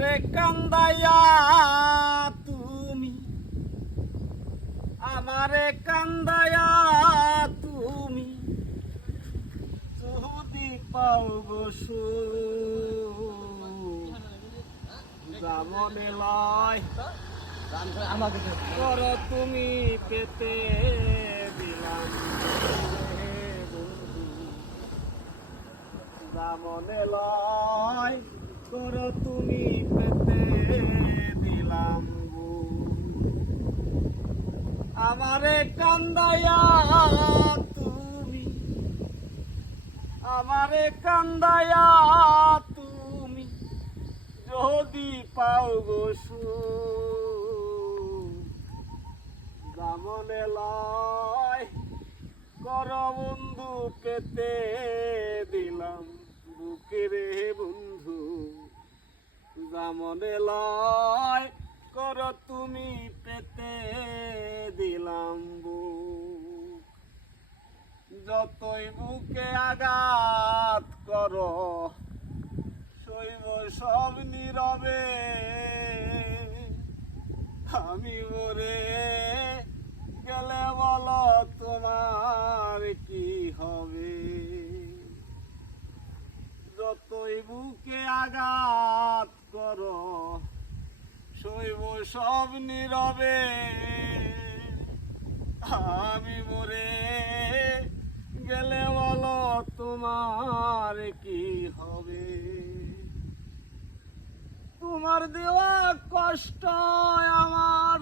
আমারে কান্দাইয়া তুমি, আমারে কান্দাইয়া তুমি যদি পাও গো মনে লয় কর তুমি পেতে দিলাম মনে লয় কর তুমি পেতে দিলাম আমারে কান্দাইয়া তুমি, আমারে কান্দাইয়া তুমি যদি পাও গো মনে লয় কর বন্ধু পেতে দিলাম বুকে রে বন্ধু মনে লয় কর তুমি পেতে দিলাম বুক যতই বুকে আঘাত কর সইব সব নীরবে আমি মরে গেলে বলো তোমার কি হবে যতই বুকে আঘাত করো সইব সব নীরবে আমি মরে গেলে বলো তোমার কি হবে তোমার দেওয়া কষ্ট আমার,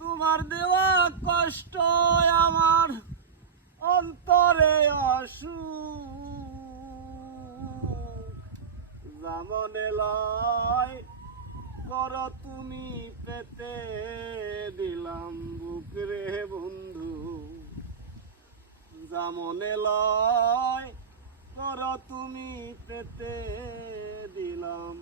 তোমার দেওয়া কষ্ট আমার অন্তরে অসুখ মনে লয় কর তুমি পেতে দিলাম বুক রে বন্ধু মনে লয় কর তুমি পেতে দিলাম।